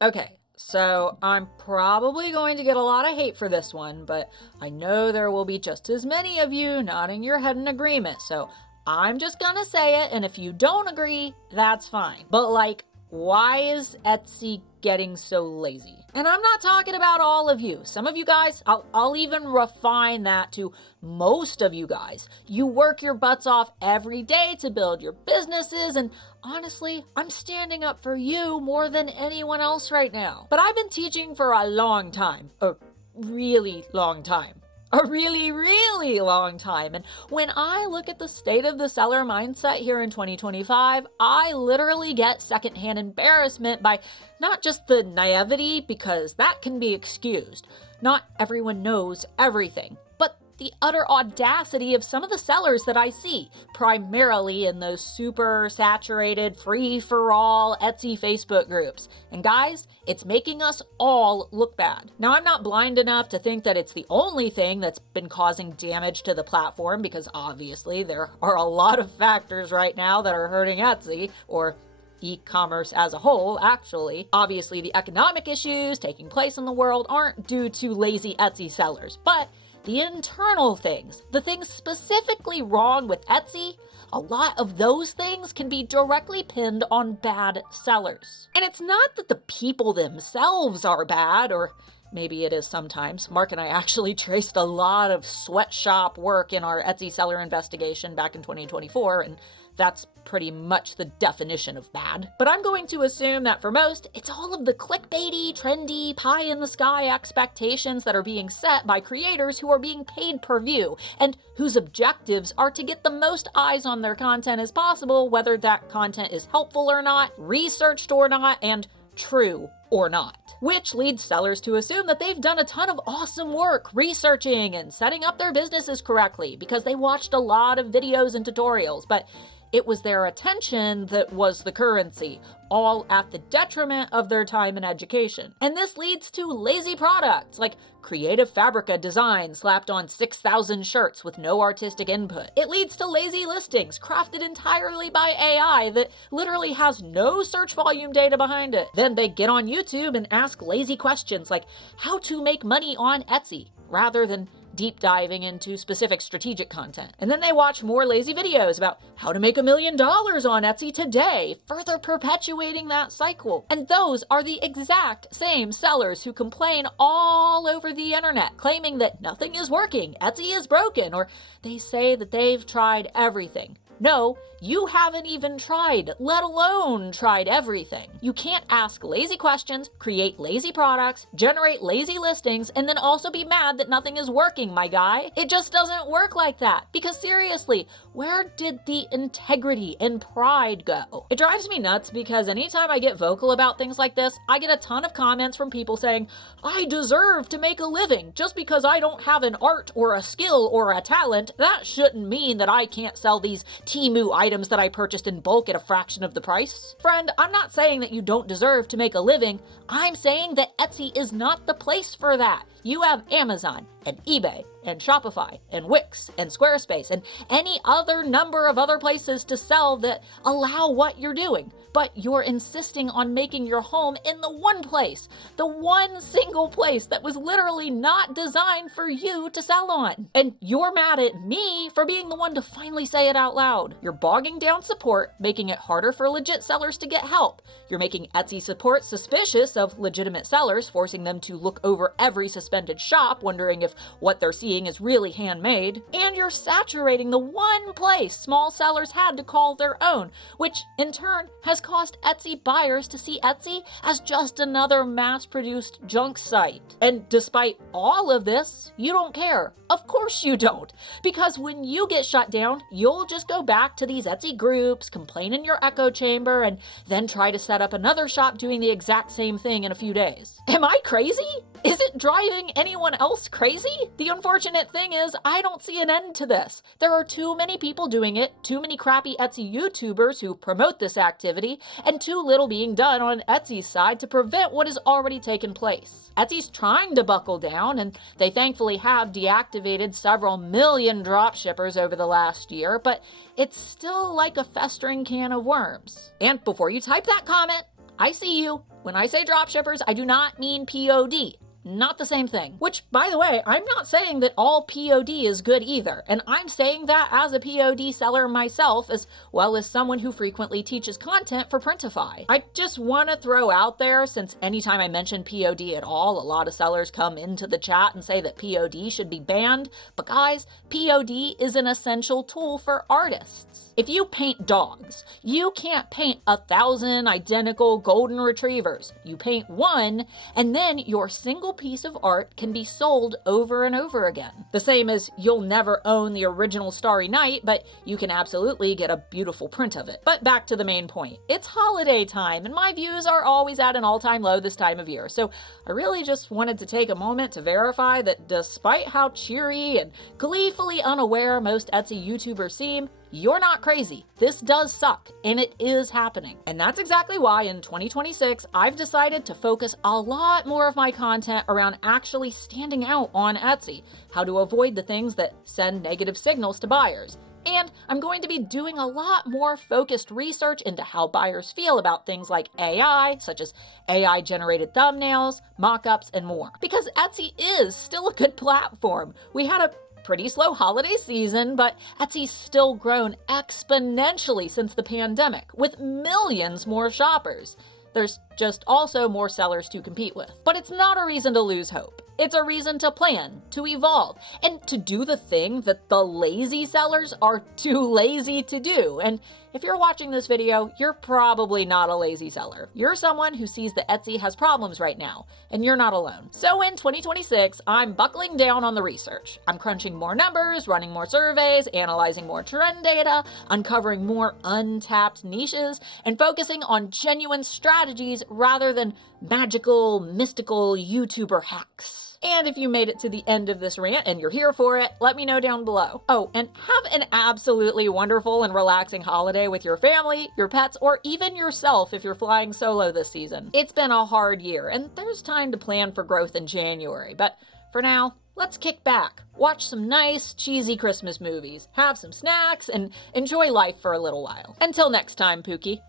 Okay, so I'm probably going to get a lot of hate for this one, but I know there will be just as many of you nodding your head in agreement, so I'm just gonna say it, and if you don't agree, that's fine. But like, why is Etsy getting so lazy? And I'm not talking about all of you. Some of you guys, I'll even refine that to most of you guys. You work your butts off every day to build your businesses, and honestly, I'm standing up for you more than anyone else right now. But I've been teaching for a long time, a really long time. A really, really long time. And when I look at the state of the seller mindset here in 2025, I literally get secondhand embarrassment by not just the naivety, because that can be excused. Not everyone knows everything, but the utter audacity of some of the sellers that I see, primarily in those super saturated free-for-all Etsy Facebook groups. And guys, it's making us all look bad. Now, I'm not blind enough to think that it's the only thing that's been causing damage to the platform, because obviously there are a lot of factors right now that are hurting Etsy, or e-commerce as a whole, actually. Obviously, the economic issues taking place in the world aren't due to lazy Etsy sellers, but the internal things, the things specifically wrong with Etsy, a lot of those things can be directly pinned on bad sellers. And it's not that the people themselves are bad, or maybe it is sometimes. Mark and I actually traced a lot of sweatshop work in our Etsy seller investigation back in 2024, and that's pretty much the definition of bad. But I'm going to assume that for most, it's all of the clickbaity, trendy, pie-in-the-sky expectations that are being set by creators who are being paid per view, and whose objectives are to get the most eyes on their content as possible, whether that content is helpful or not, researched or not, and true or not. Which leads sellers to assume that they've done a ton of awesome work researching and setting up their businesses correctly because they watched a lot of videos and tutorials, but it was their attention that was the currency, all at the detriment of their time and education. And this leads to lazy products, like creative Fabrica designs slapped on 6,000 shirts with no artistic input. It leads to lazy listings crafted entirely by AI that literally has no search volume data behind it. Then they get on YouTube and ask lazy questions like how to make money on Etsy, rather than deep diving into specific strategic content. And then they watch more lazy videos about how to make $1 million on Etsy today, further perpetuating that cycle. And those are the exact same sellers who complain all over the internet, claiming that nothing is working, Etsy is broken, or they say that they've tried everything. No, you haven't even tried, let alone tried everything. You can't ask lazy questions, create lazy products, generate lazy listings, and then also be mad that nothing is working, my guy. It just doesn't work like that. Because seriously, where did the integrity and pride go? It drives me nuts because anytime I get vocal about things like this, I get a ton of comments from people saying, I deserve to make a living. Just because I don't have an art or a skill or a talent, that shouldn't mean that I can't sell these Temu items that I purchased in bulk at a fraction of the price. Friend, I'm not saying that you don't deserve to make a living. I'm saying that Etsy is not the place for that. You have Amazon and eBay and Shopify and Wix and Squarespace and any other number of other places to sell that allow what you're doing. But you're insisting on making your home in the one place, the one single place that was literally not designed for you to sell on. And you're mad at me for being the one to finally say it out loud. You're bogging down support, making it harder for legit sellers to get help. You're making Etsy support suspicious of legitimate sellers, forcing them to look over every suspended shop, wondering if what they're seeing is really handmade. And you're saturating the one place small sellers had to call their own, which in turn has caused Etsy buyers to see Etsy as just another mass-produced junk site. And despite all of this, you don't care. Of course you don't. Because when you get shut down, you'll just go back to these Etsy groups, complain in your echo chamber, and then try to set up another shop doing the exact same thing in a few days. Am I crazy? Is it driving anyone else crazy? The unfortunate thing is, I don't see an end to this. There are too many people doing it, too many crappy Etsy YouTubers who promote this activity, and too little being done on Etsy's side to prevent what has already taken place. Etsy's trying to buckle down, and they thankfully have deactivated several million dropshippers over the last year, but it's still like a festering can of worms. And before you type that comment, I see you. When I say dropshippers, I do not mean POD. Not the same thing. Which, by the way, I'm not saying that all POD is good either, and I'm saying that as a POD seller myself, as well as someone who frequently teaches content for Printify. I just want to throw out there, since anytime I mention POD at all, a lot of sellers come into the chat and say that POD should be banned, but guys, POD is an essential tool for artists. If you paint dogs, you can't paint 1,000 identical golden retrievers. You paint one, and then your single piece of art can be sold over and over again. The same as you'll never own the original Starry Night, but you can absolutely get a beautiful print of it. But back to the main point. It's holiday time, and my views are always at an all-time low this time of year, so I really just wanted to take a moment to verify that despite how cheery and gleefully unaware most Etsy YouTubers seem, you're not crazy. This does suck, and it is happening. And that's exactly why in 2026, I've decided to focus a lot more of my content around actually standing out on Etsy, how to avoid the things that send negative signals to buyers. And I'm going to be doing a lot more focused research into how buyers feel about things like AI, such as AI-generated thumbnails, mock-ups, and more. Because Etsy is still a good platform. We had a pretty slow holiday season, but Etsy's still grown exponentially since the pandemic, with millions more shoppers. There's just also more sellers to compete with. But it's not a reason to lose hope. It's a reason to plan, to evolve, and to do the thing that the lazy sellers are too lazy to do. And if you're watching this video, you're probably not a lazy seller. You're someone who sees that Etsy has problems right now, and you're not alone. So in 2026, I'm buckling down on the research. I'm crunching more numbers, running more surveys, analyzing more trend data, uncovering more untapped niches, and focusing on genuine strategies rather than magical, mystical YouTuber hacks. And if you made it to the end of this rant and you're here for it, let me know down below. Oh, and have an absolutely wonderful and relaxing holiday with your family, your pets, or even yourself if you're flying solo this season. It's been a hard year, and there's time to plan for growth in January, but for now, let's kick back, watch some nice, cheesy Christmas movies, have some snacks, and enjoy life for a little while. Until next time, Pookie.